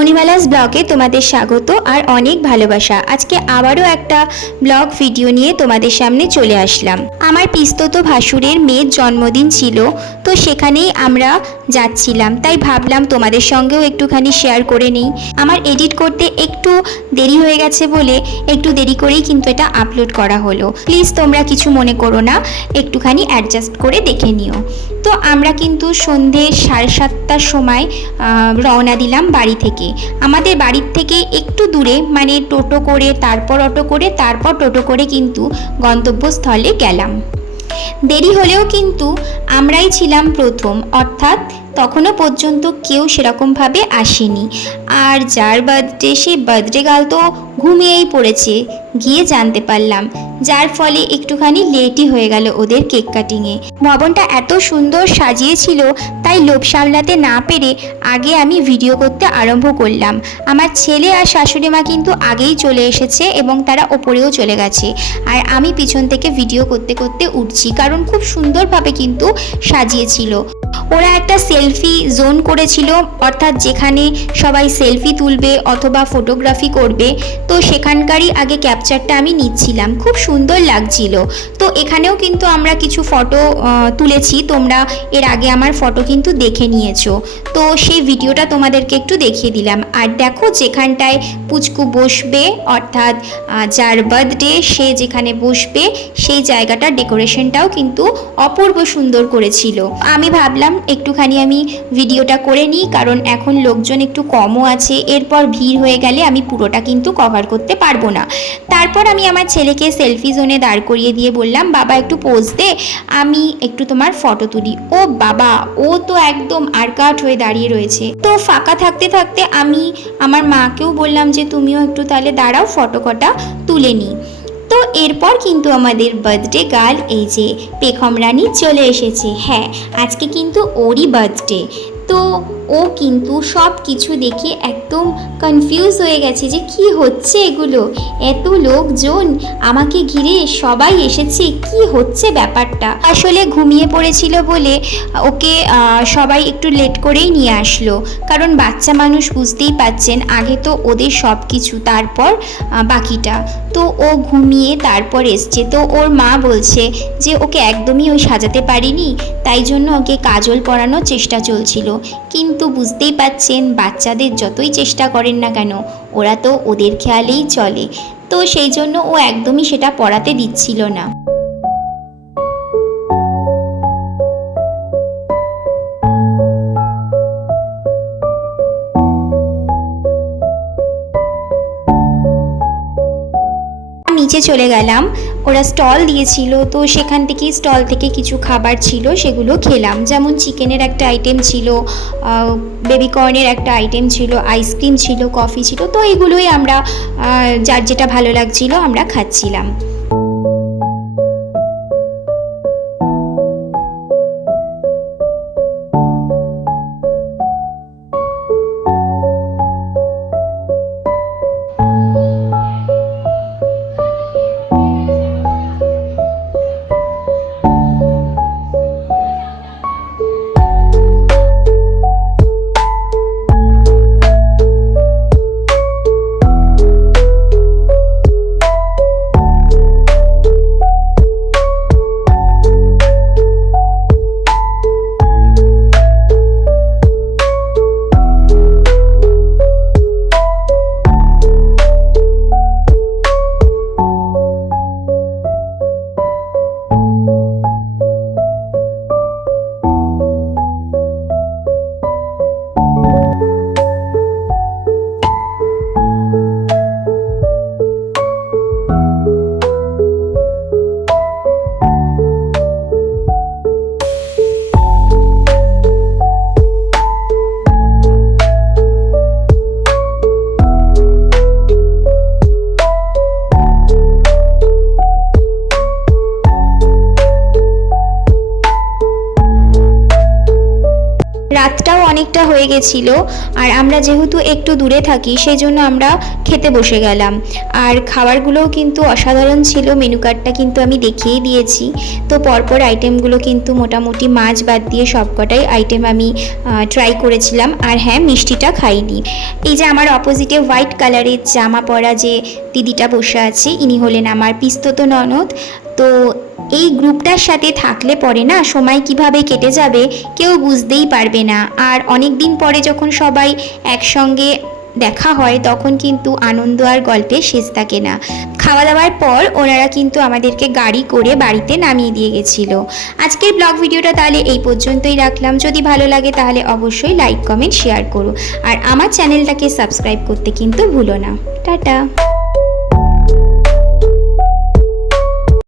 মণিমালাস ব্লগে তোমাদের স্বাগত আর অনেক ভালোবাসা। আজকে আবারও একটা ব্লগ ভিডিও নিয়ে তোমাদের সামনে চলে আসলাম। আমার পিস্তত ভাসুরের মেয়ের জন্মদিন ছিল, তো সেখানেই আমরা যাচ্ছিলাম, তাই ভাবলাম তোমাদের সঙ্গেও একটুখানি শেয়ার করে নিই। আমার এডিট করতে একটু দেরি হয়ে গেছে বলে একটু দেরি করেই কিন্তু এটা আপলোড করা হলো। প্লিজ তোমরা কিছু মনে করো না, একটুখানি অ্যাডজাস্ট করে দেখে নিও। তো আমরা কিন্তু সন্ধে 7:30টার সময় রওনা দিলাম বাড়ি থেকে। আমাদের বাড়ির থেকে একটু দূরে, মানে টোটো করে তারপর অটো করে তারপর টোটো করে কিন্তু গন্তব্যস্থলে গেলাম। দেরি হলেও কিন্তু আমরাই ছিলাম প্রথম, অর্থাৎ তখনও পর্যন্ত কেউ সেরকমভাবে আসেনি। আর যার বার্থডে, সেই বার্থডে গার্ল তো ঘুমিয়েই পড়েছে গিয়ে জানতে পারলাম, যার ফলে একটুখানি লেটই হয়ে গেল ওদের কেক কাটিংয়ে। ভবনটা এত সুন্দর সাজিয়েছিল, তাই লোভ সামলাতে না পেরে আগে আমি ভিডিও করতে আরম্ভ করলাম। আমার ছেলে আর শাশুড়ি মা কিন্তু আগেই চলে এসেছে এবং তারা ওপরেও চলে গেছে, আর আমি পিছন থেকে ভিডিও করতে করতে উঠছি, কারণ খুব সুন্দরভাবে কিন্তু সাজিয়েছিল। ওরা একটা সেলফি জোন করেছিল, অর্থাৎ যেখানে সবাই সেলফি তুলবে অথবা ফটোগ্রাফি করবে, তো সেখানকারই আগে ক্যাপচারটা আমি নিচ্ছিলাম। খুব সুন্দর লাগছিল। তো এখানেও কিন্তু আমরা কিছু ফটো তুলেছি, তোমরা এর আগে আমার ফটো কিন্তু দেখে নিয়েছো, তো সেই ভিডিওটা তোমাদেরকে একটু দেখিয়ে দিলাম। আর দেখো, যেখানটায় পুচকু বসবে, অর্থাৎ যার বার্থডে সে যেখানে বসবে, সেই জায়গাটার ডেকোরেশনটাও কিন্তু অপূর্ব সুন্দর করেছিল। আমি ভাবলাম একটুখানি আমি ভিডিওটা করে নিই, কারণ এখন লোকজন একটু কমও আছে, এরপর ভিড় হয়ে গেলে আমি পুরোটা কিন্তু কভার করতে পারবো না। তারপর আমি আমার ছেলেকে সেলফি জোনে দাঁড় করিয়ে দিয়ে বললাম, বাবা একটু পোজ দে, আমি একটু তোমার ফটো তুলি। ও বাবা, ও তো একদম আরকাট হয়ে দাঁড়িয়ে রয়েছে। তো ফাঁকা থাকতে থাকতে আমি আমার মাকেও বললাম যে তুমিও একটু তাহলে দাঁড়াও, ফটো কটা তুলে নিই। তো এরপর কিন্তু আমাদের বার্থডে গার্ল, এই যে পেখম রানী, চলে এসেছে। হ্যাঁ, আজকে কিন্তু ওরই বার্থডে। তো ও কিন্তু সব কিছু দেখে একদম কনফিউজ হয়ে গেছে যে কি হচ্ছে এগুলো, এত লোকজন আমাকে ঘিরে সবাই এসেছে, কি হচ্ছে ব্যাপারটা। আসলে ঘুমিয়ে পড়েছিল বলে ওকে সবাই একটু লেট করেই নিয়ে আসলো, কারণ বাচ্চা মানুষ বুঝতেই পাচ্ছেন, আগে তো ওদের সব কিছু, তারপর বাকিটা। তো ও ঘুমিয়ে তারপর এসছে। তো ওর মা বলছে যে ওকে একদমই ওই সাজাতে পারিনি, তাই জন্য ওকে কাজল পরানোর চেষ্টা চলছিল। কিন্তু বুঝতেই পাচ্ছেন, বাচ্চাদের যতই চেষ্টা করেন না কেন, ওরা তো ওদের খেয়ালেই চলে। তো সেই জন্য ও একদমই সেটা পরাতে দিচ্ছিল না। নিচে চলে গেলাম, ওরা স্টল দিয়েছিল, তো সেখান থেকে স্টল থেকে কিছু খাবার ছিল, সেগুলো খেলাম। যেমন চিকেনের একটা আইটেম ছিল, বেবিকর্নের একটা আইটেম ছিল, আইসক্রিম ছিল, কফি ছিল। তো এগুলোই আমরা যার যেটা ভালো লাগছিল আমরা খাচ্ছিলাম। অনেকটা হয়ে গেছিলো, আর আমরা যেহেতু একটু দূরে থাকি সেই জন্য আমরা খেতে বসে গেলাম। আর খাবারগুলোও কিন্তু অসাধারণ ছিল, মেনু কার্ডটা কিন্তু আমি দেখিয়েই দিয়েছি। তো পরপর আইটেমগুলো কিন্তু মোটামুটি মাছ বাদ দিয়ে সবকটাই আইটেম আমি ট্রাই করেছিলাম। আর হ্যাঁ, মিষ্টিটা খাইনি। এই যে আমার অপোজিটে হোয়াইট কালারের জামা পরা যে দিদিটা বসে আছে, ইনি হলেন আমার পিস্তত ননদ। তো এই গ্রুপটার সাথে থাকলে পরে না সময় কিভাবে কেটে যাবে কেউ বুঝতেই পারবে না। আর অনেক দিন পরে যখন সবাই একসঙ্গে দেখা হয় তখন কিন্তু আনন্দ আর গল্পের শেষ থাকে না। খাওয়া দাওয়ার পর ওনারা কিন্তু আমাদেরকে গাড়ি করে বাড়িতে নামিয়ে দিয়ে গেছিলো। আজকের ব্লগ ভিডিওটা তাহলে এই পর্যন্তই রাখলাম। যদি ভালো লাগে তাহলে অবশ্যই লাইক, কমেন্ট, শেয়ার করো। আর আমার চ্যানেলটাকে সাবস্ক্রাইব করতে কিন্তু ভুলো না। টাটা।